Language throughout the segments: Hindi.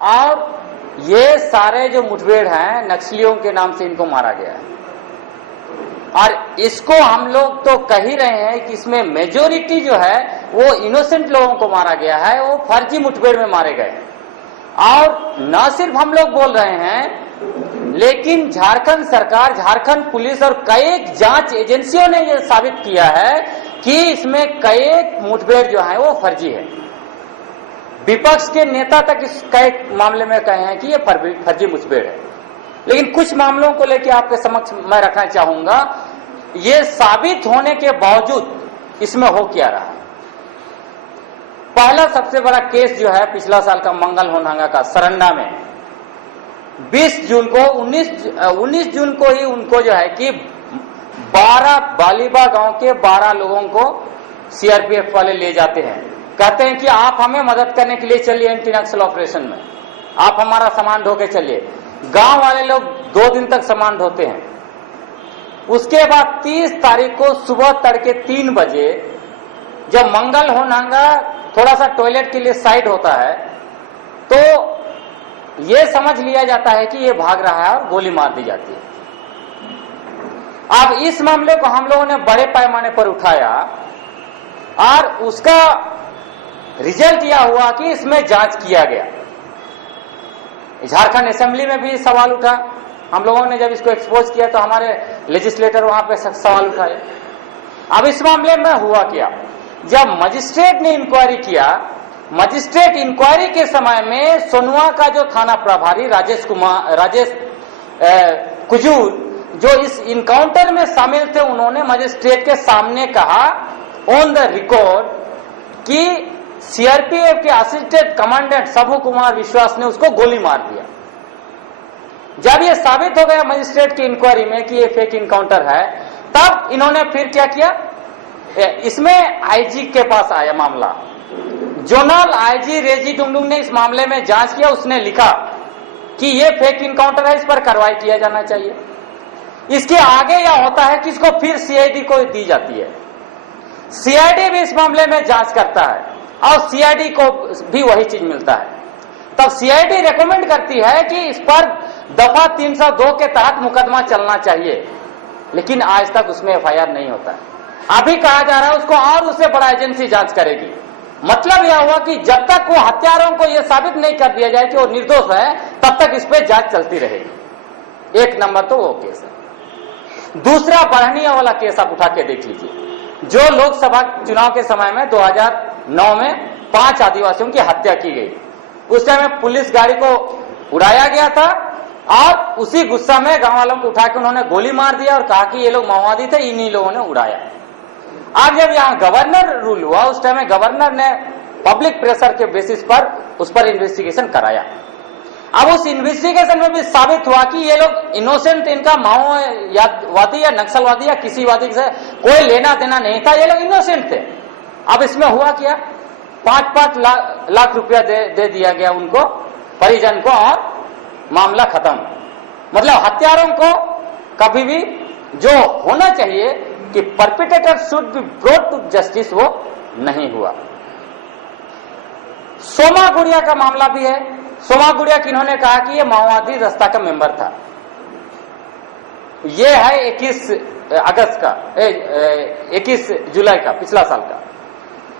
और ये सारे जो मुठभेड़ हैं नक्सलियों के नाम से इनको मारा गया है। और इसको हम लोग तो कह ही रहे हैं कि इसमें मेजोरिटी जो है वो इनोसेंट लोगों को मारा गया है, वो फर्जी मुठभेड़ में मारे गए। और न सिर्फ हम लोग बोल रहे हैं, लेकिन झारखंड सरकार, झारखंड पुलिस और कई जांच एजेंसियों ने यह साबित किया है कि इसमें कई मुठभेड़ जो है वो फर्जी है। विपक्ष के नेता तक इस कई मामले में कहे हैं कि ये फर्जी मुठभेड़ है। लेकिन कुछ मामलों को लेकर आपके समक्ष मैं रखना चाहूंगा, ये साबित होने के बावजूद इसमें हो क्या रहा है। पहला सबसे बड़ा केस जो है पिछला साल का मंगल होनांगा का सरंडा में 20 जून को 19 जून को ही उनको जो है कि 12 बालिबा गांव के 12 लोगों को सीआरपीएफ वाले ले जाते हैं, कहते हैं कि आप हमें मदद करने के लिए चलिए एंटी नक्सल ऑपरेशन में, आप हमारा सामान ढो के चलिए। गांव वाले लोग 2 दिन तक सामान ढोते हैं। उसके बाद 30 तारीख को सुबह तड़के 3 बजे जब मंगल होनांगा थोड़ा सा टॉयलेट के लिए साइड होता है तो ये समझ लिया जाता है कि ये भाग रहा है और गोली मार दी जाती है। अब इस मामले को हम लोगों ने बड़े पैमाने पर उठाया और उसका रिजल्ट यह हुआ कि इसमें जांच किया गया। झारखंड असेंबली में भी सवाल उठा, हम लोगों ने जब इसको एक्सपोज किया तो हमारे लेजिस्लेटर वहां पे सवाल उठाए। अब इस मामले में हुआ क्या, जब मजिस्ट्रेट ने इंक्वायरी किया, मजिस्ट्रेट इंक्वायरी के समय में सोनुआ का जो थाना प्रभारी राजेश कुजूर जो इस इनकाउंटर में शामिल थे, उन्होंने मजिस्ट्रेट के सामने कहा ऑन द रिकॉर्ड कि सीआरपीएफ के असिस्टेंट कमांडेंट सबू कुमार विश्वास ने उसको गोली मार दिया। जब यह साबित हो गया मजिस्ट्रेट की इंक्वायरी में कि यह फेक इनकाउंटर है, तब इन्होंने फिर क्या किया, इसमें आईजी के पास आया मामला। जोनल आईजी रेजी डुंगडुंग ने इस मामले में जांच किया, उसने लिखा कि यह फेक इनकाउंटर है, इस पर कार्रवाई किया जाना चाहिए। इसके आगे यह होता है कि इसको फिर सीआईडी को दी जाती है। सीआईडी भी इस मामले में जांच करता है और सीआईडी को भी वही चीज मिलता है। तब सीआईडी रेकमेंड करती है कि इस पर दफा 302 के तहत मुकदमा चलना चाहिए, लेकिन आज तक उसमें एफआईआर नहीं होता है। अभी कहा जा रहा है उसको और उससे बड़ा एजेंसी जांच करेगी। मतलब यह हुआ कि जब तक वो हत्यारों को यह साबित नहीं कर दिया जाए कि वो निर्दोष है, तब तक इस पर जांच चलती रहेगी। एक नंबर तो वो केस है। दूसरा बढ़निया वाला केस आप उठा के देख लीजिए, जो लोकसभा चुनाव के समय में 2009 में 5 आदिवासियों की हत्या की गई। उस टाइम में पुलिस गाड़ी को उड़ाया गया था और उसी गुस्सा में गांव वालों को उठा के उन्होंने गोली मार दिया और कहा कि ये लोग माओवादी थे, इन्हीं लोगों ने उड़ाया। आज जब यहाँ गवर्नर रूल हुआ, उस टाइम में गवर्नर ने पब्लिक प्रेशर के बेसिस पर उस पर इन्वेस्टिगेशन कराया। अब उस इन्वेस्टिगेशन में भी साबित हुआ कि ये लोग इनोसेंट, इनका माओवादी या नक्सलवादी या किसी वादी से कोई लेना देना नहीं था, ये लोग इनोसेंट थे। अब इसमें हुआ क्या, 5-5 लाख रुपया दे दिया गया उनको, परिजन को, और मामला खत्म। मतलब हत्यारों को कभी भी जो होना चाहिए कि perpetrator should be brought to justice, वो नहीं हुआ। सोमा गुड़िया का मामला भी है। सोमा गुड़िया किन्होंने कहा कि ये माओवादी दस्ता का मेंबर था। ये है 21 अगस्त का, 21 जुलाई का, पिछला साल का।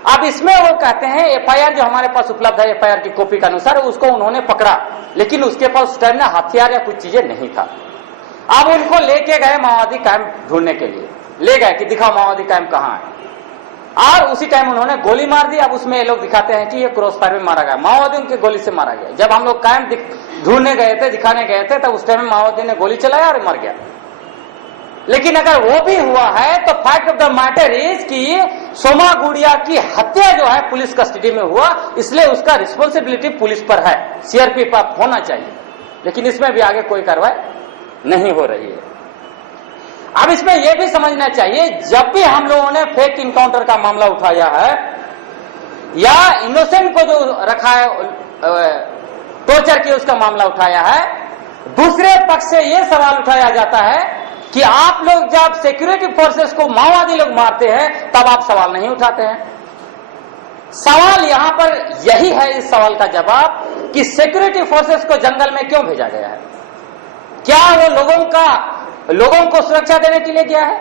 अब इसमें वो कहते हैं एफआईआर जो हमारे पास उपलब्ध है, एफआईआर की कॉपी के अनुसार उसको उन्होंने पकड़ा, लेकिन उसके पास उस टाइम में हथियार या कुछ चीजें नहीं था। अब उनको लेके गए माओवादी कैंप ढूंढने के लिए, ले गए कि दिखाओ माओवादी कैंप कहाँ है, और उसी टाइम उन्होंने गोली मार दी। अब उसमें ये लोग दिखाते हैं कि ये क्रॉस फायर में मारा गया, माओवादियों की गोली से मारा गया। जब हम लोग कैंप ढूंढने गए थे, दिखाने गए थे, तब उस टाइम में माओवादी ने गोली चलाया और मर गया। लेकिन अगर वो भी हुआ है तो fact of the matter is कि सोमा गुड़िया की हत्या जो है पुलिस कस्टडी में हुआ, इसलिए उसका रिस्पॉन्सिबिलिटी पुलिस पर है, सीआरपीएफ पर होना चाहिए। लेकिन इसमें भी आगे कोई कार्रवाई नहीं हो रही है। अब इसमें यह भी समझना चाहिए, जब भी हम लोगों ने फेक इनकाउंटर का मामला उठाया है या इनोसेंट को जो रखा है टॉर्चर की उसका मामला उठाया है, दूसरे पक्ष से यह सवाल उठाया जाता है कि आप लोग जब सिक्योरिटी फोर्सेस को माओवादी लोग मारते हैं तब आप सवाल नहीं उठाते हैं। सवाल यहां पर यही है, इस सवाल का जवाब कि सिक्योरिटी फोर्सेस को जंगल में क्यों भेजा गया है? क्या वो लोगों को सुरक्षा देने के लिए गया है?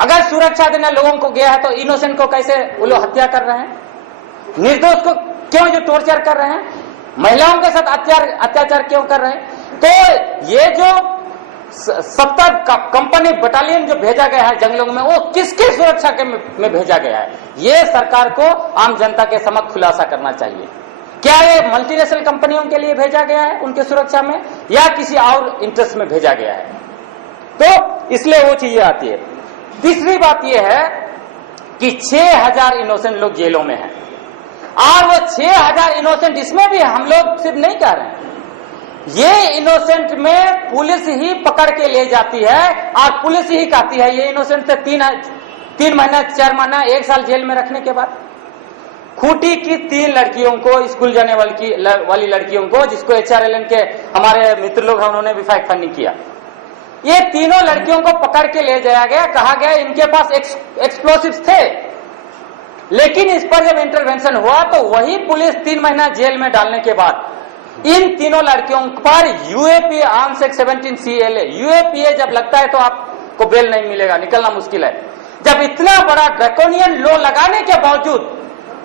अगर सुरक्षा देने लोगों को गया है तो इनोसेंट को कैसे वो लोग हत्या कर रहे हैं? निर्दोष को क्यों जो टॉर्चर कर रहे हैं? महिलाओं के साथ अत्याचार क्यों कर रहे हैं? तो ये जो 70 कंपनी बटालियन जो भेजा गया है जंगलों में, वो किसकी सुरक्षा में भेजा गया है? ये सरकार को आम जनता के समक्ष खुलासा करना चाहिए। क्या ये मल्टीनेशनल कंपनियों के लिए भेजा गया है उनके सुरक्षा में, या किसी और इंटरेस्ट में भेजा गया है? तो इसलिए वो चीजें आती है। तीसरी बात यह है कि 6000 इनोसेंट लोग जेलों में हैं, और वो 6000 इनोसेंट, इसमें भी हम लोग सिर्फ नहीं कह रहे हैं, ये इनोसेंट में पुलिस ही पकड़ के ले जाती है और पुलिस ही कहती है ये इनोसेंट से 3 महीना 4 महीना 1 साल जेल में रखने के बाद। खूंटी की 3 लड़कियों को, स्कूल जाने वाली लड़कियों को, जिसको HRLN के हमारे मित्र लोग हैं उन्होंने भी फैक्ट फाइंडिंग किया, ये तीनों लड़कियों को पकड़ के ले जाया गया। कहा गया इनके पास एक्सप्लोसिव्स थे, लेकिन इस पर जब इंटरवेंशन हुआ तो वही पुलिस 3 महीना जेल में डालने के बाद इन तीनों लड़कियों पर UAPA arms act 17 CLA, UAPA जब लगता है तो आपको बेल नहीं मिलेगा, निकलना मुश्किल है। जब इतना बड़ा ड्रैकोनियन लॉ लगाने के बावजूद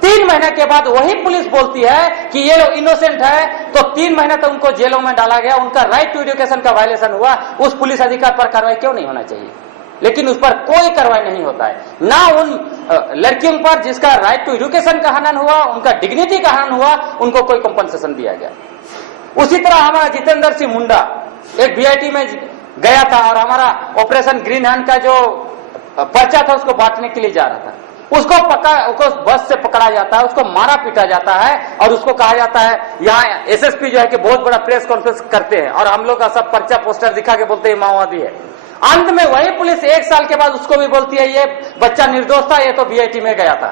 3 महीने के बाद वही पुलिस बोलती है कि ये लोग इनोसेंट है, तो 3 महीने तक उनको जेलों में डाला गया, उनका राइट टू एजुकेशन का वायलेशन हुआ। उस पुलिस अधिकार पर कार्रवाई क्यों नहीं होना चाहिए? लेकिन उस पर कोई कार्रवाई नहीं होता है, ना उन लड़कियों पर जिसका राइट टू एजुकेशन का हनन हुआ, उनका डिग्निटी का हनन हुआ, उनको कोई कंपनसेशन दिया गया। उसी तरह हमारा जितेंद्र सिंह मुंडा एक BIT में गया था और हमारा ऑपरेशन ग्रीन हैंड का जो पर्चा था उसको बांटने के लिए जा रहा था। उसको बस से पकड़ा जाता है, उसको मारा पीटा जाता है और उसको कहा जाता है, यहाँ SSP जो है कि बहुत बड़ा प्रेस कॉन्फ्रेंस करते हैं और हम लोग का सब पर्चा पोस्टर दिखा के बोलते हैं माओवादी है। अंत में वही पुलिस 1 साल के बाद उसको भी बोलती है ये बच्चा निर्दोष था, ये तो BIT में गया था।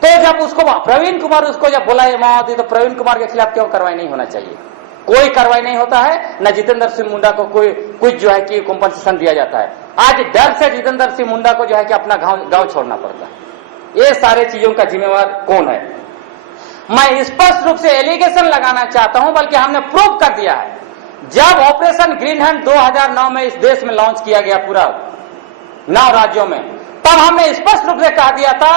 तो जब उसको प्रवीण कुमार उसको जब बोला ये माओवादी, तो प्रवीण कुमार के खिलाफ क्यों कार्रवाई नहीं होना चाहिए? कोई कार्रवाई नहीं होता है, न जितेंद्र सिंह मुंडा को कुछ जो है कि कॉम्पनसेशन दिया जाता है। आज डर से जितेंद्र सिंह मुंडा को जो है कि अपना गांव छोड़ना पड़ता है। ये सारे चीजों का जिम्मेवार कौन है? मैं स्पष्ट रूप से एलिगेशन लगाना चाहता हूं, बल्कि हमने प्रूव कर दिया है। जब ऑपरेशन ग्रीन हैंड 2009 में इस देश में लॉन्च किया गया पूरा 9 राज्यों में, तब हमने स्पष्ट रूप से कहा दिया था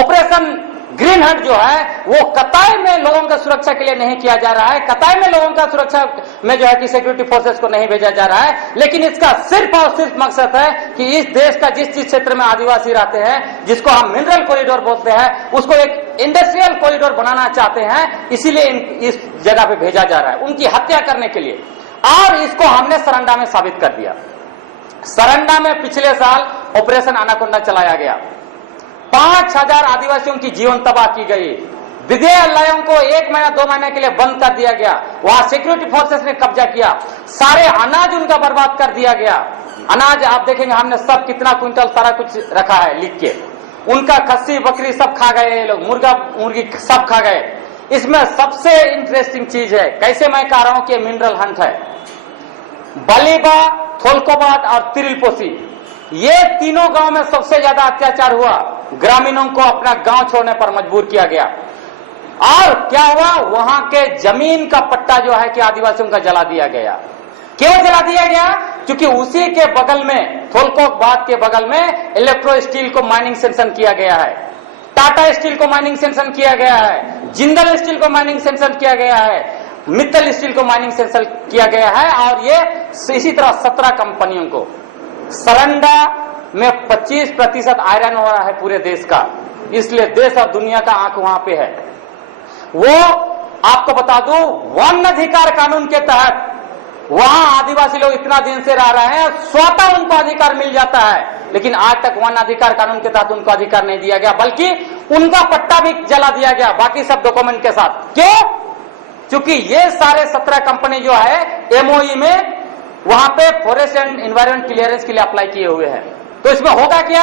ऑपरेशन ग्रीन हैंड जो है वो कताई में लोगों का सुरक्षा के लिए नहीं किया जा रहा है, कताई में लोगों का सुरक्षा में जो है कि सिक्योरिटी फोर्सेस को नहीं भेजा जा रहा है, लेकिन इसका सिर्फ और सिर्फ मकसद है कि इस देश का जिस क्षेत्र में आदिवासी रहते हैं, जिसको हम मिनरल कॉरिडोर बोलते हैं, उसको एक इंडस्ट्रियल कॉरिडोर बनाना चाहते हैं, इसीलिए इस जगह पे भेजा जा रहा है उनकी हत्या करने के लिए। और इसको हमने सरंडा में साबित कर दिया। सरंडा में पिछले साल ऑपरेशन अनाकोंडा चलाया गया, 5000 आदिवासियों की जीवन तबाह की गई, विद्यालयों को 1 महीना 2 महीने के लिए बंद कर दिया गया, वहां सिक्योरिटी फोर्सेस ने कब्जा किया, सारे अनाज उनका बर्बाद कर दिया गया। अनाज आप देखेंगे हमने सब कितना क्विंटल सारा कुछ रखा है लिख के, उनका खस्सी बकरी सब खा गए ये लोग, मुर्गा मुर्गी सब खा गए। इसमें सबसे इंटरेस्टिंग चीज है, कैसे मैं कह रहा हूं कि मिनरल हंट है, बलीबा, थोलकोबाद और तिरिलपोसी, ये तीनों गांव में सबसे ज्यादा अत्याचार हुआ। ग्रामीणों को अपना गांव छोड़ने पर मजबूर किया गया। और क्या हुआ, वहां के जमीन का पट्टा जो है कि आदिवासियों का जला दिया गया। क्यों जला दिया गया? क्योंकि उसी के बगल में, थोलकोबाद के बगल में इलेक्ट्रो स्टील को माइनिंग सेंक्शन किया गया है, टाटा स्टील को माइनिंग सेंक्शन किया गया है, जिंदल स्टील को माइनिंग सेंक्शन किया गया है, मित्तल स्टील को माइनिंग सेंक्शन किया गया है। और ये इसी तरह 17 कंपनियों को। सरंडा में 25% आयरन हो रहा है पूरे देश का, इसलिए देश और दुनिया का आंख वहां पे है। वो आपको बता दूं, वन अधिकार कानून के तहत वहां आदिवासी लोग इतना दिन से रह रहे हैं, स्वतः उनको अधिकार मिल जाता है, लेकिन आज तक वन अधिकार कानून के तहत उनको अधिकार नहीं दिया गया, बल्कि उनका पट्टा भी जला दिया गया बाकी सब डॉक्यूमेंट के साथ। क्यों? क्योंकि ये सारे 17 कंपनी जो है MOE में वहां पे फॉरेस्ट एंड एनवायरमेंट क्लियरेंस के लिए अप्लाई किए हुए हैं। तो इसमें होगा क्या,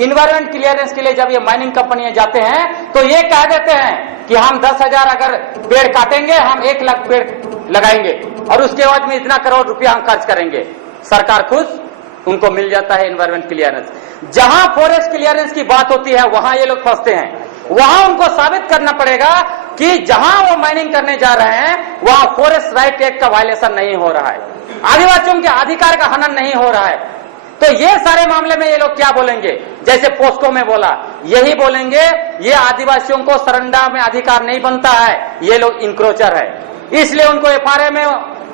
इन्वायरमेंट क्लियरेंस के लिए जब ये माइनिंग कंपनियां जाते हैं तो ये कह देते हैं कि हम 10,000 अगर पेड़ काटेंगे, हम 1 लाख पेड़ लगाएंगे और उसके बाद में इतना करोड़ रुपया हम खर्च करेंगे। सरकार खुश, उनको मिल जाता है इन्वायरमेंट क्लियरेंस। जहां फॉरेस्ट क्लियरेंस की बात होती है वहां ये लोग फंसते हैं। वहां उनको साबित करना पड़ेगा कि जहां वो माइनिंग करने जा रहे हैं वहां फॉरेस्ट राइट एक्ट का वायलेशन नहीं हो रहा है, आदिवासियों के अधिकार का हनन नहीं हो रहा है। तो ये सारे मामले में ये लोग क्या बोलेंगे, जैसे पोस्को में बोला, यही बोलेंगे ये आदिवासियों को सरंडा में अधिकार नहीं बनता है, ये लोग इंक्रोचर है, इसलिए उनको एफआरए में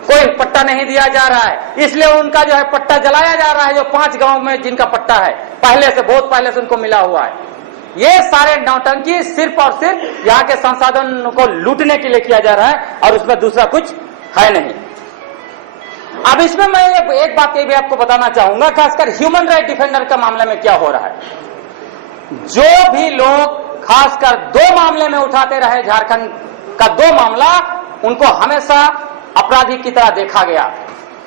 कोई पट्टा नहीं दिया जा रहा है, इसलिए उनका जो है पट्टा जलाया जा रहा है, जो 5 गांव में जिनका पट्टा है पहले से, बहुत पहले से उनको मिला हुआ है। ये सारे नौटंकी सिर्फ और सिर्फ यहाँ के संसाधन को लूटने के लिए किया जा रहा है और उसमें दूसरा कुछ है नहीं। अब इसमें मैं एक बात ये भी आपको बताना चाहूंगा, खासकर ह्यूमन राइट डिफेंडर का मामले में क्या हो रहा है। जो भी लोग खासकर 2 मामले में उठाते रहे, झारखंड का 2 मामला, उनको हमेशा अपराधी की तरह देखा गया,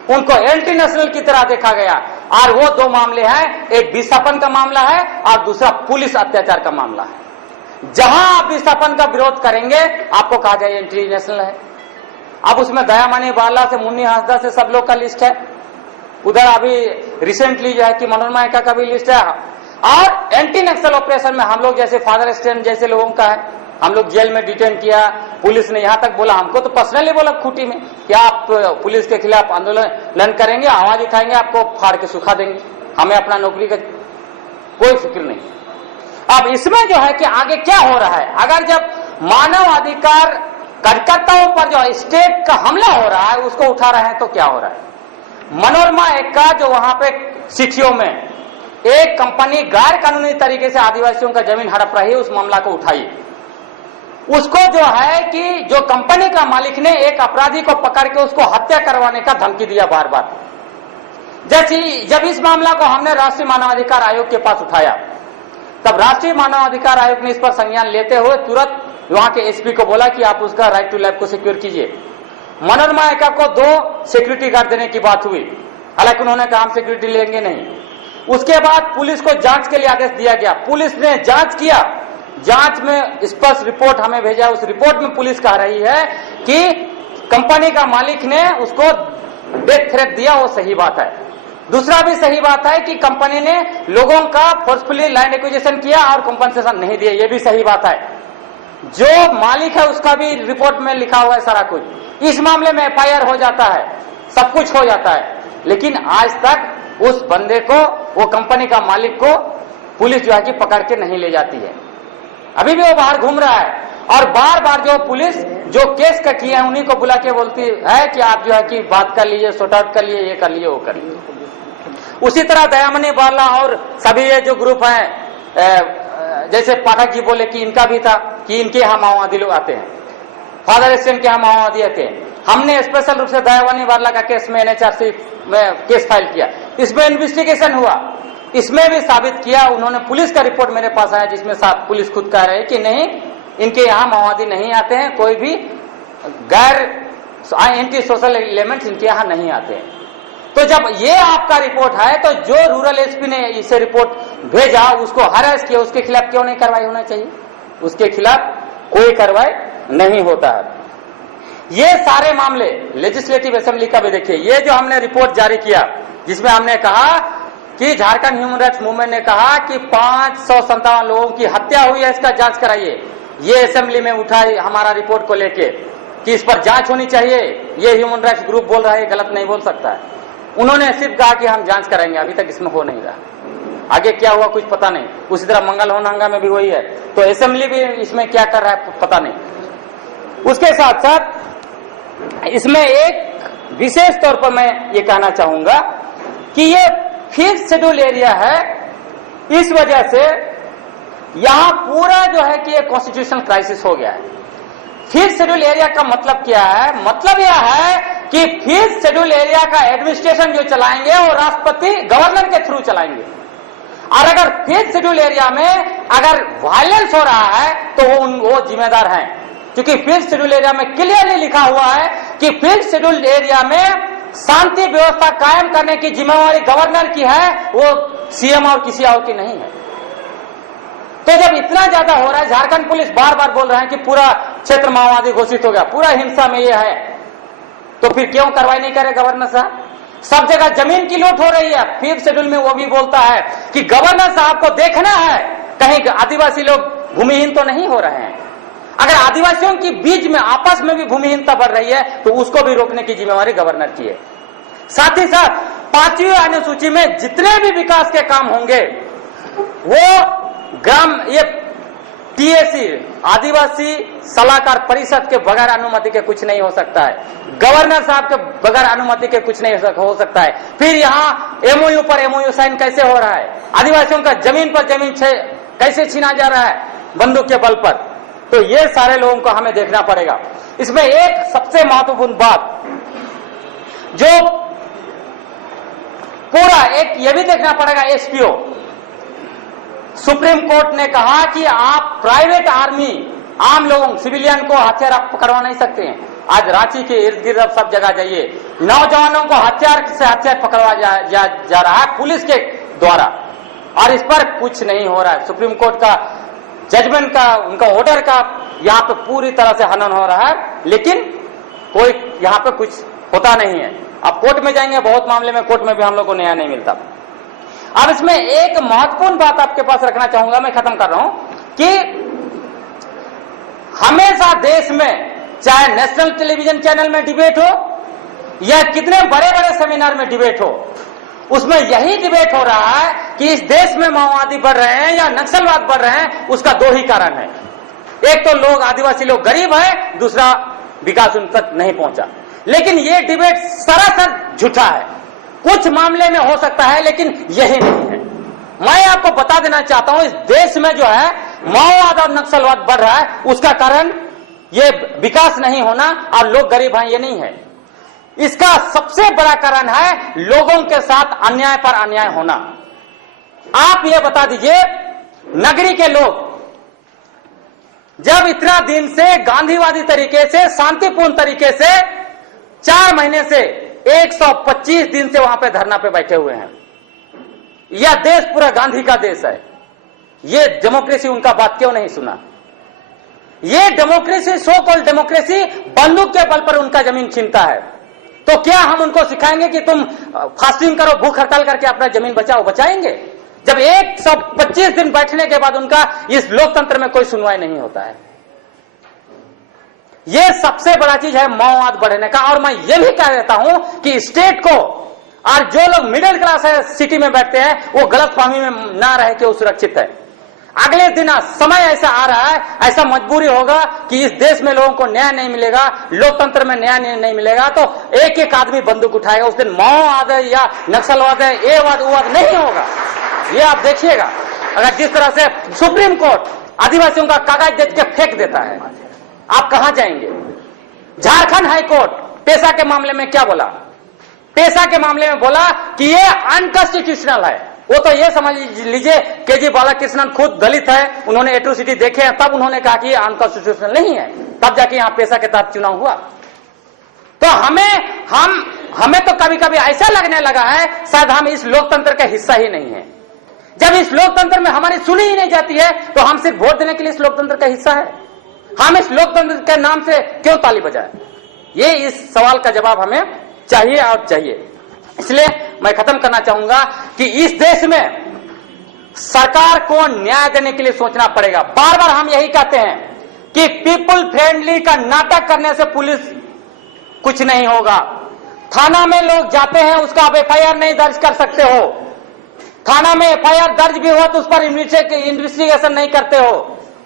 उनको एंटी नेशनल की तरह देखा गया। और वो 2 मामले हैं, एक विस्थापन का मामला है और दूसरा पुलिस अत्याचार का मामला है। जहां आप विस्थापन का विरोध करेंगे आपको कहा जाए एंटी नेशनल है। अब उसमें दयामणि बाला से मुन्नी हांसदा से सब लोग का लिस्ट है, उधर अभी रिसेंटली जो है कि मनोरमा एका का भी लिस्ट है, और एंटी नक्सल ऑपरेशन में हम लोग जैसे फादर स्टैंड जैसे लोगों का है, हम लोग जेल में डिटेन किया, पुलिस ने यहां तक बोला, हमको तो पर्सनली बोला खूंटी में कि आप पुलिस के खिलाफ आंदोलन करेंगे, आवाज उठाएंगे, आपको फाड़ के सुखा देंगे, हमें अपना नौकरी का कोई फिक्र नहीं। अब इसमें जो है कि आगे क्या हो रहा है, अगर जब मानव अधिकार कार्यकर्ताओं पर जो स्टेट का हमला हो रहा है उसको उठा रहे हैं तो क्या हो रहा है। मनोरमा एक्का जो वहां पे सिटियों में एक कंपनी गैर कानूनी तरीके से आदिवासियों का जमीन हड़प रही है, उस मामला को उठाई, उसको जो है कि जो कंपनी का मालिक ने एक अपराधी को पकड़ के उसको हत्या करवाने का धमकी दिया बार बार। जैसे जब इस मामला को हमने राष्ट्रीय मानवाधिकार आयोग के पास उठाया, तब राष्ट्रीय मानवाधिकार आयोग ने इस पर संज्ञान लेते हुए तुरंत वहां के एसपी को बोला कि आप उसका राइट टू लाइफ को सिक्योर कीजिए। मनोरमा एका को 2 सिक्योरिटी गार्ड देने की बात हुई, हालांकि उन्होंने कहा हम सिक्योरिटी लेंगे नहीं। उसके बाद पुलिस को जांच के लिए आदेश दिया गया, पुलिस ने जांच किया, जांच में स्पष्ट रिपोर्ट हमें भेजा, उस रिपोर्ट में पुलिस कह रही है कि कंपनी का मालिक ने उसको डेथ थ्रेट दिया, वो सही बात है। दूसरा भी सही बात है कि कंपनी ने लोगों का फोर्सफुली लैंड एक्विजिशन किया और कंपनसेशन नहीं दिया, ये भी सही बात है। जो मालिक है उसका भी रिपोर्ट में लिखा हुआ है सारा कुछ। इस मामले में एफआईआर हो जाता है, सब कुछ हो जाता है, लेकिन आज तक उस बंदे को, वो कंपनी का मालिक को पुलिस जो है कि पकड़ के नहीं ले जाती है। अभी भी वो बाहर घूम रहा है और बार बार जो पुलिस जो केस का किया है उन्हीं को बुला के बोलती है कि आप जो है कि बात कर लीजिए, सॉर्ट आउट कर लिए, ये कर लिए, वो कर लिए। उसी तरह दयामणि बाला और सभी ये जो ग्रुप हैं, जैसे पाठक जी बोले कि इनका भी था कि इनके यहाँ माओवादी लोग आते हैं, फादर स्टैंड के यहाँ माओवादी आते हैं। हमने स्पेशल रूप से दयामणि बाला का केस में एनएचआरसी में केस फाइल किया, इसमें इन्वेस्टिगेशन हुआ, इसमें भी साबित किया, उन्होंने पुलिस का रिपोर्ट मेरे पास आया जिसमें पुलिस खुद कह रही है कि नहीं, इनके यहाँ माओवादी नहीं आते हैं, कोई भी गैर एंटी सोशल एलिमेंट्स इनके यहाँ नहीं आते हैं। तो जब ये आपका रिपोर्ट है तो जो रूरल एसपी ने इसे रिपोर्ट भेजा उसको हरास किया, उसके खिलाफ क्यों नहीं कार्रवाई होना चाहिए? उसके खिलाफ कोई कार्रवाई नहीं होता है। ये सारे मामले लेजिस्लेटिव असेंबली का भी देखिए, ये जो हमने रिपोर्ट जारी किया जिसमें हमने कहा कि झारखंड ह्यूमन राइट्स मूवमेंट ने कहा कि 557 लोगों की हत्या हुई है, इसका जांच कराइए। ये असेंबली में उठाई हमारा रिपोर्ट को लेके कि इस पर जांच होनी चाहिए। ये ह्यूमन राइट्स ग्रुप बोल रहा है, गलत नहीं बोल सकता है। उन्होंने सिर्फ कहा कि हम जांच कराएंगे, अभी तक इसमें हो नहीं रहा। आगे क्या हुआ कुछ पता नहीं। उसी तरह मंगल होनहंगा में भी वही है, तो असेंबली भी इसमें क्या कर रहा है पता नहीं। उसके साथ साथ इसमें एक विशेष तौर पर मैं ये कहना चाहूंगा कि ये फिफ्थ शेड्यूल एरिया है, इस वजह से यहां पूरा जो है कि एक कॉन्स्टिट्यूशनल क्राइसिस हो गया है। फिफ्थ शेड्यूल एरिया का मतलब क्या है? मतलब यह है कि फिफ्थ शेड्यूल एरिया का एडमिनिस्ट्रेशन जो चलाएंगे वो राष्ट्रपति गवर्नर के थ्रू चलाएंगे, और अगर फिफ्थ शेड्यूल एरिया में अगर वायलेंस हो रहा है तो वो जिम्मेदार हैं, क्योंकि फिफ्थ शेड्यूल एरिया में क्लियरली लिखा हुआ है कि फिफ्थ शेड्यूल एरिया में शांति व्यवस्था कायम करने की जिम्मेवारी गवर्नर की है, वो सीएम और किसी और की नहीं है। तो जब इतना ज्यादा हो रहा है, झारखंड पुलिस बार बार बोल रहे हैं कि पूरा क्षेत्र माओवादी घोषित हो गया, पूरा हिंसा में ये है, तो फिर क्यों कार्रवाई नहीं करे गवर्नर साहब? सब जगह जमीन की लूट हो रही है। फिफ्थ शेड्यूल में वो भी बोलता है कि गवर्नर साहब को देखना है कहीं आदिवासी लोग भूमिहीन तो नहीं हो रहे हैं। अगर आदिवासियों के बीच में आपस में भी भूमिहीनता बढ़ रही है तो उसको भी रोकने की जिम्मेवारी गवर्नर की है। साथ ही साथ 5वीं अनुसूची में जितने भी विकास के काम होंगे वो ये टीएसी आदिवासी सलाहकार परिषद के बगैर अनुमति के कुछ नहीं हो सकता है, गवर्नर साहब के बगैर अनुमति के कुछ नहीं हो सकता है। फिर यहाँ एमओयू पर एमओयू साइन कैसे हो रहा है, आदिवासियों का जमीन पर जमीन कैसे छीना जा रहा है बंदूक के बल पर, तो ये सारे लोगों को हमें देखना पड़ेगा। इसमें एक सबसे महत्वपूर्ण बात जो पूरा एक ये भी देखना पड़ेगा, एसपीओ सुप्रीम कोर्ट ने कहा कि आप प्राइवेट आर्मी आम लोगों सिविलियन को हथियार आप पकड़वा नहीं सकते हैं। आज रांची के इर्द गिर्द अब सब जगह जाइए, नौजवानों को हथियार से हथियार पकड़वा जा रहा है पुलिस के द्वारा, और इस पर कुछ नहीं हो रहा है। सुप्रीम कोर्ट का जजमेंट का, उनका ऑर्डर का यहाँ पे पूरी तरह से हनन हो रहा है, लेकिन कोई यहाँ पे कुछ होता नहीं है। अब कोर्ट में जाएंगे, बहुत मामले में कोर्ट में भी हम लोग को न्याय नहीं मिलता। अब इसमें एक महत्वपूर्ण बात आपके पास रखना चाहूंगा, मैं खत्म कर रहा हूं, कि हमेशा देश में चाहे नेशनल टेलीविजन चैनल में डिबेट हो या कितने बड़े बड़े सेमिनार में डिबेट हो, उसमें यही डिबेट हो रहा है कि इस देश में माओवादी बढ़ रहे हैं या नक्सलवाद बढ़ रहे हैं। उसका दो ही कारण है, एक तो लोग आदिवासी लोग गरीब है, दूसरा विकास उन तक नहीं पहुंचा। लेकिन ये डिबेट सरासर झूठा है। कुछ मामले में हो सकता है लेकिन यही नहीं है। मैं आपको बता देना चाहता हूं, इस देश में जो है माओवाद और नक्सलवाद बढ़ रहा है, उसका कारण ये विकास नहीं होना और लोग गरीब हैं ये नहीं है। इसका सबसे बड़ा कारण है लोगों के साथ अन्याय पर अन्याय होना। आप ये बता दीजिए, नगरी के लोग जब इतना दिन से गांधीवादी तरीके से, शांतिपूर्ण तरीके से 4 महीने से 125 दिन से वहां पे धरना पे बैठे हुए हैं, यह देश पूरा गांधी का देश है, ये डेमोक्रेसी उनका बात क्यों नहीं सुना? ये डेमोक्रेसी, सो कॉल्ड डेमोक्रेसी, बंदूक के बल पर उनका जमीन छीनता है। तो क्या हम उनको सिखाएंगे कि तुम फास्टिंग करो, भूख हड़ताल करके अपना जमीन बचाओ? बचाएंगे? जब 125 दिन बैठने के बाद उनका इस लोकतंत्र में कोई सुनवाई नहीं होता है। यह सबसे बड़ा चीज है माओवाद बढ़ने का। और मैं यह भी कह देता हूं कि स्टेट को, और जो लोग मिडिल क्लास है सिटी में बैठते हैं, वो गलतफहमी में ना रहे कि वो सुरक्षित है। अगले दिन समय ऐसा आ रहा है, ऐसा मजबूरी होगा कि इस देश में लोगों को न्याय नहीं मिलेगा, लोकतंत्र में न्याय नहीं मिलेगा, तो एक एक आदमी बंदूक उठाएगा। उस दिन माओवाद है या नक्सलवाद है, ये वाद वो वाद नहीं होगा। ये आप देखिएगा, अगर जिस तरह से सुप्रीम कोर्ट आदिवासियों का कागज देख के फेंक देता है, आप कहां जाएंगे? झारखंड हाईकोर्ट पेशा के मामले में क्या बोला? पेशा के मामले में बोला कि ये अनकॉन्स्टिट्यूशनल है। वो तो ये समझ लीजिए केजी बालाकृष्णन खुद दलित है, उन्होंने एट्रोसिटी देखे हैं, तब उन्होंने कहा कि ये अनकॉन्स्टिट्यूशनल नहीं है, तब जाके यहाँ पेशा के तहत चुनाव हुआ। तो हमें तो कभी कभी ऐसा लगने लगा है शायद हम इस लोकतंत्र का हिस्सा ही नहीं है। जब इस लोकतंत्र में हमारी सुनी ही नहीं जाती है तो हम सिर्फ वोट देने के लिए इस लोकतंत्र का हिस्सा है? हम इस लोकतंत्र के नाम से क्यों ताली बजाएं? ये इस सवाल का जवाब हमें चाहिए और चाहिए। इसलिए मैं खत्म करना चाहूंगा कि इस देश में सरकार को न्याय देने के लिए सोचना पड़ेगा। बार बार हम यही कहते हैं कि पीपल फ्रेंडली का नाटक करने से पुलिस कुछ नहीं होगा। थाना में लोग जाते हैं, उसका आप एफआईआर नहीं दर्ज कर सकते हो। थाना में एफआईआर दर्ज भी हुआ तो उस पर इन्वेस्टिगेशन नहीं करते हो,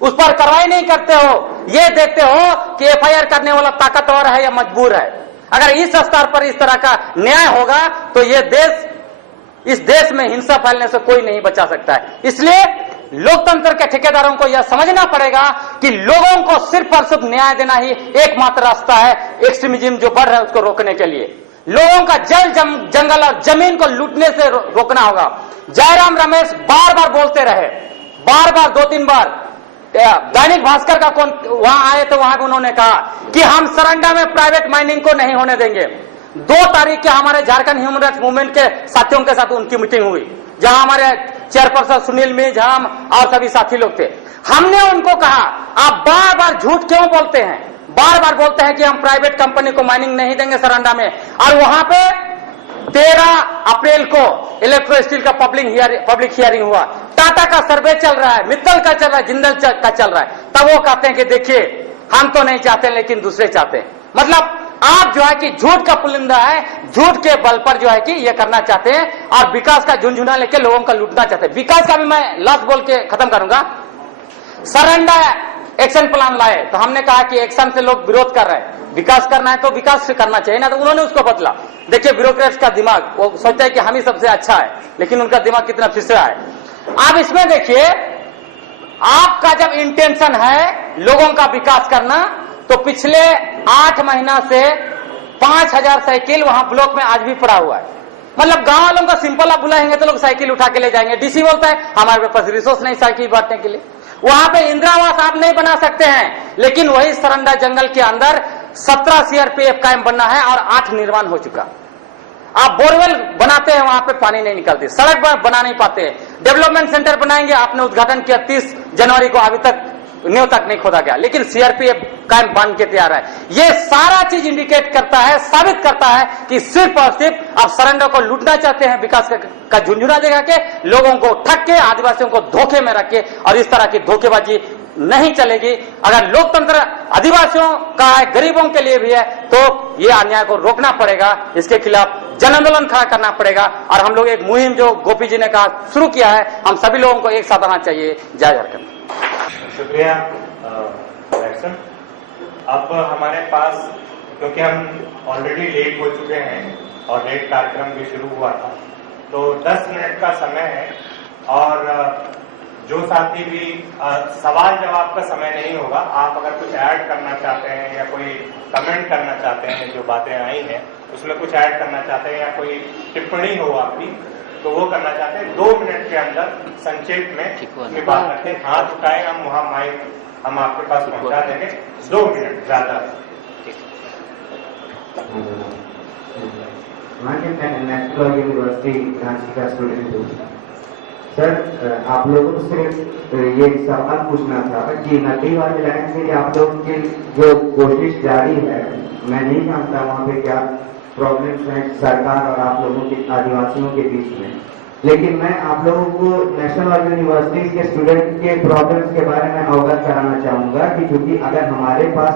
उस पर कार्रवाई नहीं करते हो। ये देखते हो कि एफआईआर करने वाला ताकतवर है या मजबूर है। अगर इस स्तर पर इस तरह का न्याय होगा तो ये देश, इस देश में हिंसा फैलने से कोई नहीं बचा सकता है। इसलिए लोकतंत्र के ठेकेदारों को यह समझना पड़ेगा कि लोगों को सिर्फ और सिर्फ न्याय देना ही एकमात्र रास्ता है एक्सट्रीमिज्म जो बढ़ रहा है उसको रोकने के लिए। लोगों का जंगल और जमीन को लूटने से रोकना होगा। जयराम रमेश बार बार बोलते रहे, बार बार 2-3 बार। दैनिक भास्कर का कौन वहां आए तो वहां भी उन्होंने कहा कि हम सरंडा में प्राइवेट माइनिंग को नहीं होने देंगे। 2 तारीख के हमारे झारखंड ह्यूमन राइट्स मूवमेंट के साथियों के साथ उनकी मीटिंग हुई, जहां हमारे चेयरपर्सन सुनील मिर्जा और सभी साथी लोग थे। हमने उनको कहा आप बार बार झूठ क्यों बोलते हैं? बार बार बोलते हैं कि हम प्राइवेट कंपनी को माइनिंग नहीं देंगे सरंडा में, और वहां पे 13 अप्रैल को इलेक्ट्रो स्टील का पब्लिक हियरिंग हुआ। टाटा का सर्वे चल रहा है, मित्तल का चल रहा है, जिंदल का चल रहा है। तब वो कहते हैं कि देखिए हम तो नहीं चाहते लेकिन दूसरे चाहते हैं। मतलब आप जो है कि झूठ का पुलिंदा है, झूठ के बल पर जो है कि ये करना चाहते हैं और विकास का झुंझुना लेके लोगों का लूटना चाहते हैं। विकास का भी मैं लास्ट बोल के खत्म करूंगा। सरेंडर एक्शन प्लान लाए तो हमने कहा कि एक्शन से लोग विरोध कर रहे हैं, विकास करना है तो विकास से करना चाहिए ना, तो उन्होंने उसको बदला। देखिए ब्यूरोक्रेट्स का दिमाग, वो सोचता है कि हम ही सबसे अच्छा है, लेकिन उनका दिमाग कितना फिसड़ा है। आप इसमें देखिए, आपका जब इंटेंशन है लोगों का विकास करना, तो पिछले 8 महीना से 5000 साइकिल वहां ब्लॉक में आज भी पड़ा हुआ है। मतलब गांव वालों का सिंपल आप बुलाएंगे तो लोग साइकिल उठा के ले जाएंगे। डीसी बोलता है हमारे पास रिसोर्स नहीं साइकिल बांटने के लिए। वहां पे इंदिरा आवास आप नहीं बना सकते हैं, लेकिन वही सरंडा जंगल के अंदर 17 सीआरपीएफ कैंप बनना है और 8 निर्माण हो चुका। आप बोरवेल बनाते हैं, वहां पे पानी नहीं निकलती, सड़क बना नहीं पाते, डेवलपमेंट सेंटर बनाएंगे, आपने उद्घाटन किया 30 जनवरी को, अभी तक न्यू तक नहीं खोदा गया, लेकिन सीआरपीएफ कैंप बन के तैयार है। ये सारा चीज इंडिकेट करता है, साबित करता है कि सिर्फ और सिर्फ आप सरंडा को लूटना चाहते हैं, विकास का झुंझुना दिखा के, लोगों को ठग के, आदिवासियों को धोखे में रख के, और इस तरह की धोखेबाजी नहीं चलेगी। अगर लोकतंत्र आदिवासियों का है, गरीबों के लिए भी है, तो ये अन्याय को रोकना पड़ेगा, इसके खिलाफ जन आंदोलन खड़ा करना पड़ेगा। और हम लोग एक मुहिम जो गोपी जी ने कहा शुरू किया है, हम सभी लोगों को एक साथ आना चाहिए। जय झारखंड। शुक्रिया एक्शन। अब हमारे पास, क्योंकि हम ऑलरेडी लेट हो चुके हैं और लेट कार्यक्रम भी शुरू हुआ था, तो 10 मिनट का समय है और जो साथी भी सवाल जवाब का समय नहीं होगा, आप अगर कुछ ऐड करना चाहते हैं या कोई कमेंट करना चाहते हैं, जो बातें आई हैं उसमें कुछ ऐड करना चाहते हैं या कोई टिप्पणी हो आपकी, तो वो करना चाहते हैं 2 मिनट के अंदर संक्षेप में अपनी बात रखें, हाथ उठाएं, हम वहां माइक हम आपके पास पहुंचा देंगे। 2 मिनट ज्यादा। नेशनल यूनिवर्सिटी रांची का स्टूडेंट हूँ सर। आप लोगों से ये सवाल पूछना था कि नदी वाले लैंड के लिए आप लोगों की जो कोशिश जारी है, मैं नहीं जानता वहाँ पे क्या प्रॉब्लम्स हैं सरकार और आप लोगों के आदिवासियों के बीच में, लेकिन मैं आप लोगों को नेशनल यूनिवर्सिटीज के स्टूडेंट के प्रॉब्लम्स के बारे में अवगत कराना चाहूंगा कि क्योंकि अगर हमारे पास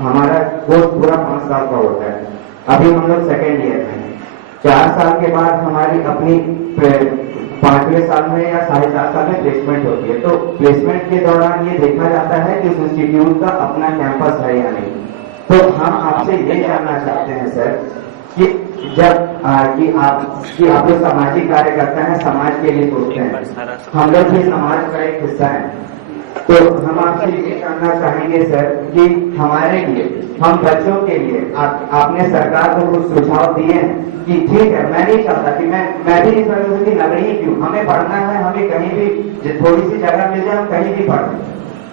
हमारा कोर्स पूरा 5 साल का होता है, अभी हम लोग सेकेंड ईयर में, 4 साल के बाद हमारी अपनी 5वें साल में या 4.5 साल में प्लेसमेंट होती है। तो प्लेसमेंट के दौरान ये देखा जाता है कि उस इंस्टीट्यूट का अपना कैंपस है या नहीं। तो हम आपसे ये जानना चाहते हैं सर कि जब कि आप लोग सामाजिक कार्य करते हैं, समाज के लिए सोचते हैं, हम लोग भी समाज का एक हिस्सा है, तो हम आपसे ये जानना चाहेंगे सर कि हमारे लिए, हम बच्चों के लिए आपने सरकार को कुछ सुझाव दिए हैं कि ठीक है, मैं नहीं चाहता कि मैं भी नहीं समझता कि नगरीय क्यों, हमें पढ़ना है, हमें कहीं भी थोड़ी सी जगह मिल जाए हम कहीं भी पढ़,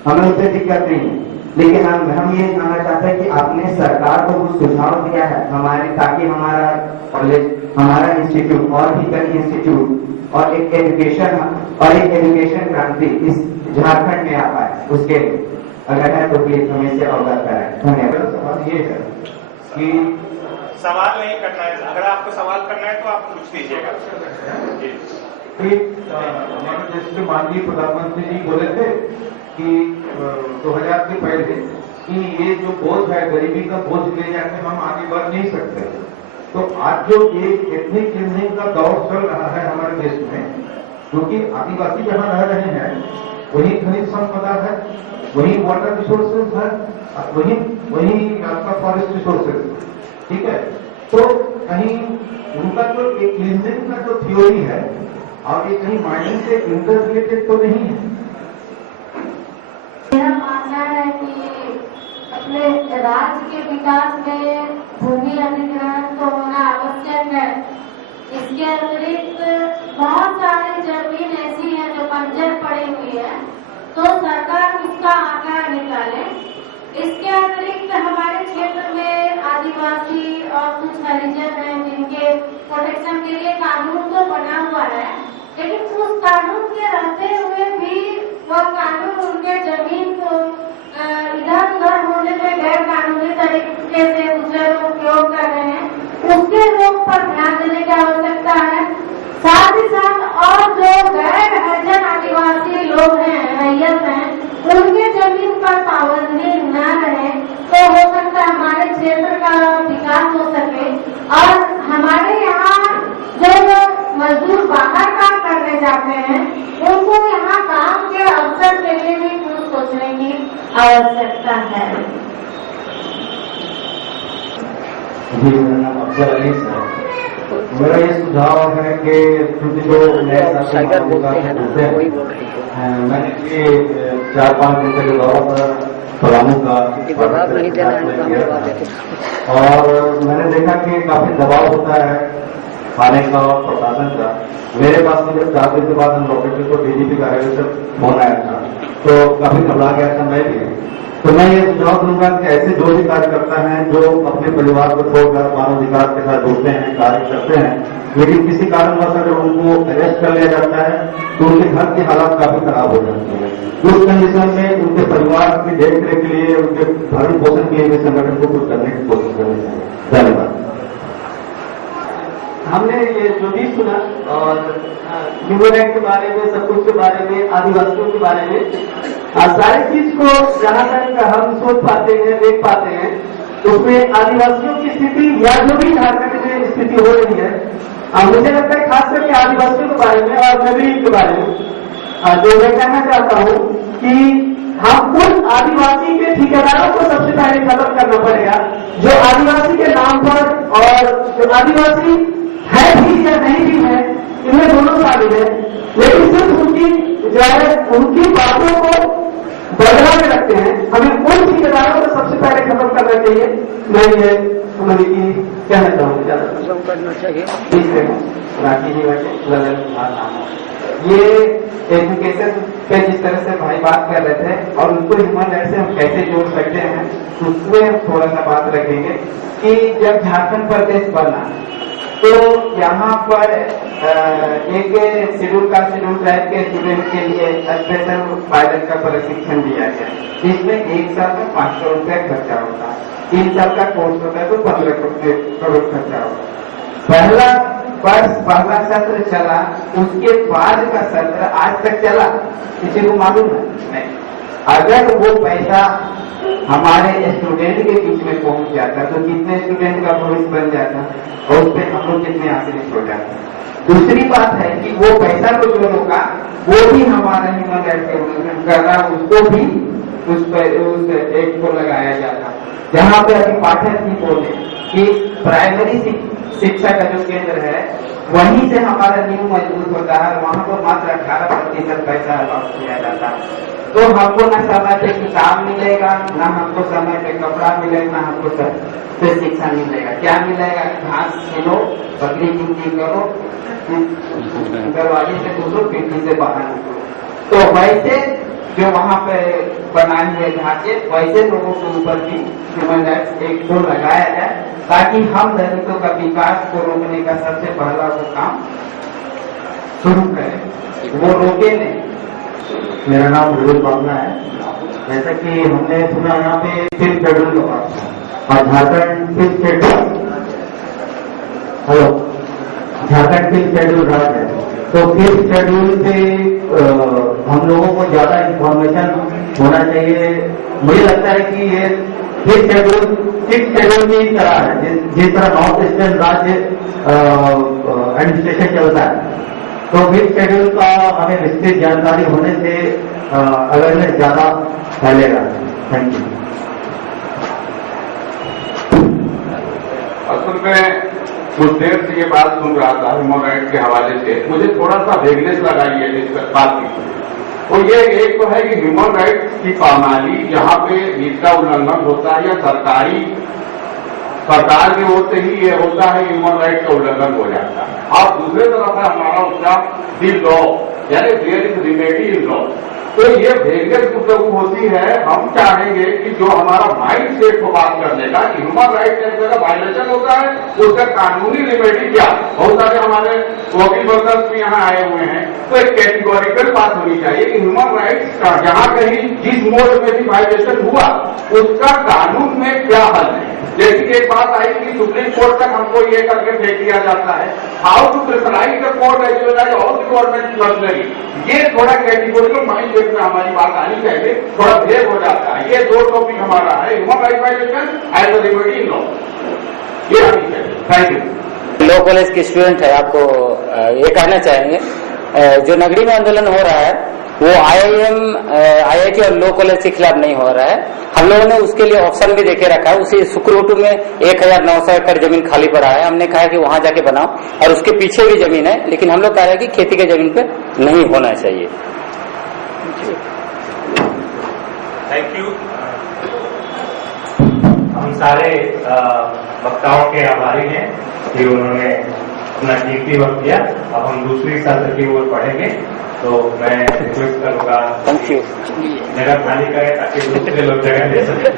हमें उससे दिक्कत नहीं है, लेकिन हम ये जानना चाहते हैं कि आपने सरकार को कुछ सुझाव दिया है हमारे, ताकि हमारा कॉलेज, हमारा इंस्टीट्यूट और भी कई इंस्टीट्यूट और एक एजुकेशन क्रांति इस झारखंड में आ पाए, उसके अगर है तो प्लीज हमें से अवगत कराएं। धन्यवाद। सवाल ये है कि सवाल नहीं करना है, अगर आपको सवाल करना है तो आप पूछ लीजिएगा। जैसे माननीय प्रधानमंत्री जी बोले थे कि 2000 से पहले कि ये जो बोझ है, गरीबी का बोझ ले जाकर हम आगे बढ़ नहीं सकते। तो आज जो ये एथनिक क्लींजिंग का दौर चल रहा है हमारे देश में, क्योंकि आदिवासी जहां रह रहे हैं वही खनिज संपदा है, वही वाटर रिसोर्सेज है, वही आपका फॉरेस्ट रिसोर्सेज, ठीक है। तो कहीं उनका जो एक क्लींजिंग का जो थ्योरी है और ये कहीं माइनिंग से इंटर रिलेटेड तो नहीं है। मेरा मानना है कि अपने राज्य के विकास में भूमि अधिग्रहण तो होना आवश्यक है। इसके अतिरिक्त बहुत सारी जमीन ऐसी है जो बंजर पड़ी हुई है, तो सरकार उसका आंकड़ा निकाले। इसके अतिरिक्त हमारे क्षेत्र में आदिवासी और कुछ हरिजन हैं जिनके प्रोटेक्शन के लिए कानून तो बना हुआ है, लेकिन उस कानून के रहते हुए भी वह कानून उनके जमीन को इधर उधर होने में गैर कानूनी तरीके से दूसरे लोग उपयोग कर रहे हैं, उसके रोक पर ध्यान देने की आवश्यकता है। साथ ही साथ और जो जाते हैं उनको यहाँ काम के अवसर के लिए भी कुछ सोचने की आवश्यकता है। जी, मेरा नाम अफजल अली है। मेरा ये सुझाव है कि जो नए मैंने ये 4-5 दिन के दौरा पर पलामू का और मैंने देखा कि काफी दबाव होता है थाने का और प्रशासन का। मेरे पास में जब 4 दिन के बाद हम लोकेटर को डीजीपी का फोन आया था तो काफी घबरा गया था मैं भी। तो मैं ये सुझाव दूंगा कि ऐसे जो भी कार्यकर्ता हैं जो अपने परिवार को छोड़कर मानवाधिकार के साथ जुड़ते हैं, कार्य करते हैं, लेकिन किसी कारणवश अगर उनको अरेस्ट कर लिया जाता है तो उनके घर की हालात काफी खराब हो जाती है। उस कंडीशन में उनके परिवार की देखरेख के लिए, उनके भरण पोषण के लिए भी संगठन को कुछ करने की कोशिश करनी चाहिए। धन्यवाद। हमने ये जो भी सुना और ह्यूमन राइट के बारे में, सब कुछ के बारे में, आदिवासियों के बारे में, सारी चीज को जहां तक हम सोच पाते हैं, देख पाते हैं, उसमें आदिवासियों की स्थिति या जो भी झारखंड में स्थिति हो रही है, मुझे लगता है खास करके आदिवासियों के बारे में और नगरी के बारे में जो मैं कहना चाहता हूँ कि हम उन आदिवासी के ठेकेदारों को सबसे पहले खत्म करना पड़ेगा जो आदिवासी के नाम पर, और जो आदिवासी है भी या नहीं भी है, इनमें दोनों शामिल है, लेकिन सिर्फ उनकी जो है उनकी बातों को बदला में रखते हैं। हमें उन ठेकेदारों को सबसे पहले खत्म करना चाहिए। मैं ये समझ की कहना चाहूँगी, ज्यादा खत्म करना चाहिए। राखी जी ललन कुमार नाम ये एजुकेशन पे जिस तरह से भाई बात कर रहे थे और उनको ह्यूमन राइट से हम कैसे जोड़ सकते हैं, उसमें हम थोड़ा सा बात रखेंगे कि जब झारखंड प्रदेश बना तो यहाँ पर एक शेड्यूल कास्ट शेड्यूल ट्राइब के स्टूडेंट के लिए स्पेशल पायलट का प्रशिक्षण दिया गया, जिसमें 1 साल में 500 रुपया खर्चा होता है, 3 साल का कोर्स होता है तो 15 करोड़ खर्चा होता है। पहला वर्ष पहला सत्र चला, उसके बाद का सत्र आज तक चला, किसी को मालूम है नहीं। अगर वो पैसा हमारे स्टूडेंट के बीच में पहुंच जाता तो कितने स्टूडेंट का भविष्य बन जाता और उस पर हम लोग कितने आश्रित हो जाते। दूसरी बात है कि वो पैसा को जो रोका वो भी हमारा ह्यूमन राइट के उल्लंघन कर रहा, उसको भी उस एक्ट को लगाया जाता। जहाँ पे अभी पाठक जी बोले कि प्राइमरी शिक्षा का जो केंद्र है वहीं से हमारा नींव मजबूत होता है, वहाँ पर मात्र 18% पैसा वापस किया जाता है। तो हमको न समय पे किताब मिलेगा, न हमको समय पे कपड़ा मिलेगा, न हमको पे शिक्षा मिलेगा। क्या मिलेगा? घास खिलो, बकरी गिनती करो, दरवाजे से घुसो, खिड़की से बाहर निकलो। तो वैसे जो वहाँ पे बनाए हुए ढांचे, वैसे लोगों के ऊपर भी ह्यूमन राइट्स एक्ट को लगाया जाए ताकि हम दलितों का विकास को रोकने का सबसे पहला वो काम शुरू करें, वो रोके नहीं। मेरा नाम विरोध बाबना है। जैसा कि हमने सुना यहाँ पे 5th शेड्यूल का बात और Jharkhand 5th schedule, hello, Jharkhand 5th schedule राज्य है, तो 5th शेड्यूल पे हम लोगों को ज्यादा इंफॉर्मेशन होना चाहिए। मुझे लगता है कि ये 5th शेड्यूल 6th शेड्यूल की तरह है, जिस तरह नॉर्थ ईस्टर्न राज्य एडमिनिस्ट्रेशन चलता है, तो 5th शेड्यूल का हमें विस्तृत जानकारी होने से अवेयरनेस ज्यादा फैलेगा। Thank you. असल में कुछ देर से ये बात सुन रहा था ह्यूमन राइट के हवाले से, मुझे थोड़ा सा वेगनेस लगा ये इस बात की। तो ये एक तो है कि ह्यूमन राइट्स की पामाली जहाँ पे जिसका उल्लंघन होता है या सरकार की ओर से ही ये होता है, ह्यूमन राइट का उल्लंघन हो जाता है। और दूसरे तरफ है हमारा उसका दी लॉ, यानी there is remedy in law. तो ये वेगनेस गुफ्तगू होती है। हम चाहेंगे कि जो हमारा माइंड सेट को बात करने का कि ह्यूमन राइट का एक जगह वायलेशन होता है, उसका कानूनी रिमेडी क्या। बहुत सारे हमारे वकील वर्कर्स भी यहाँ आए हुए हैं, तो एक कैटेगोरिकल बात होनी चाहिए कि ह्यूमन राइट्स का जहाँ कहीं जिस मोड में भी वायलेशन हुआ उसका कानून में क्या हल है। जैसे कि एक बात आई कि सुप्रीम कोर्ट तक हमको ये करके फेंक दिया जाता है, how to prescribe the court as well as all the government personally. ये थोड़ा कैटेगोरिकल माइंड सेट में हमारी बात आनी चाहिए, थोड़ा भेद हो जाता है। ये 2 टॉपिक हमारा है, human right violation as a remedy in law, ये आनी चाहिए। Thank you. लॉ कॉलेज के स्टूडेंट है, आपको ये कहना चाहेंगे जो नगरी में आंदोलन हो रहा है वो IIT और लॉ कॉलेज के खिलाफ नहीं हो रहा है। हम लोगों ने उसके लिए ऑप्शन भी देके रखा है। उसी सुक्रोटू में 1900 एकड़ जमीन खाली पड़ा है। हमने कहा कि वहां जाके बनाओ, और उसके पीछे भी जमीन है, लेकिन हम लोग कह रहे हैं कि खेती के जमीन पे नहीं होना चाहिए। Thank you. हम सारे वक्ताओं के आभारी हैं कि उन्होंने अपना कीमती वक्त दिया। अब हम दूसरी सत्र की ओर बढ़ेंगे, तो मैं रिक्वेस्ट करूंगा थैंक यू। जगह खाली करें ताकि दूसरे लोग जगह ले सकें।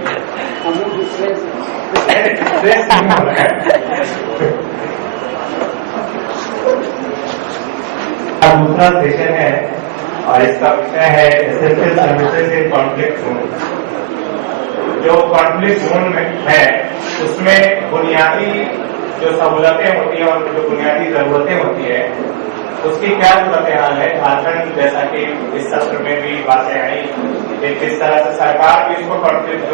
दूसरा सेशन है और इसका विषय है essential services in conflict zone. जो कॉन्फ्लिक्ट जोन में है उसमें बुनियादी जो सहूलतें होती हैं और जो बुनियादी जरूरतें होती है उसकी क्या सूरत हाल है झारखंड, जैसा कि इस सत्र में भी बातें आई, किस तरह से सरकार भी इसको कॉन्फ्लिक्ट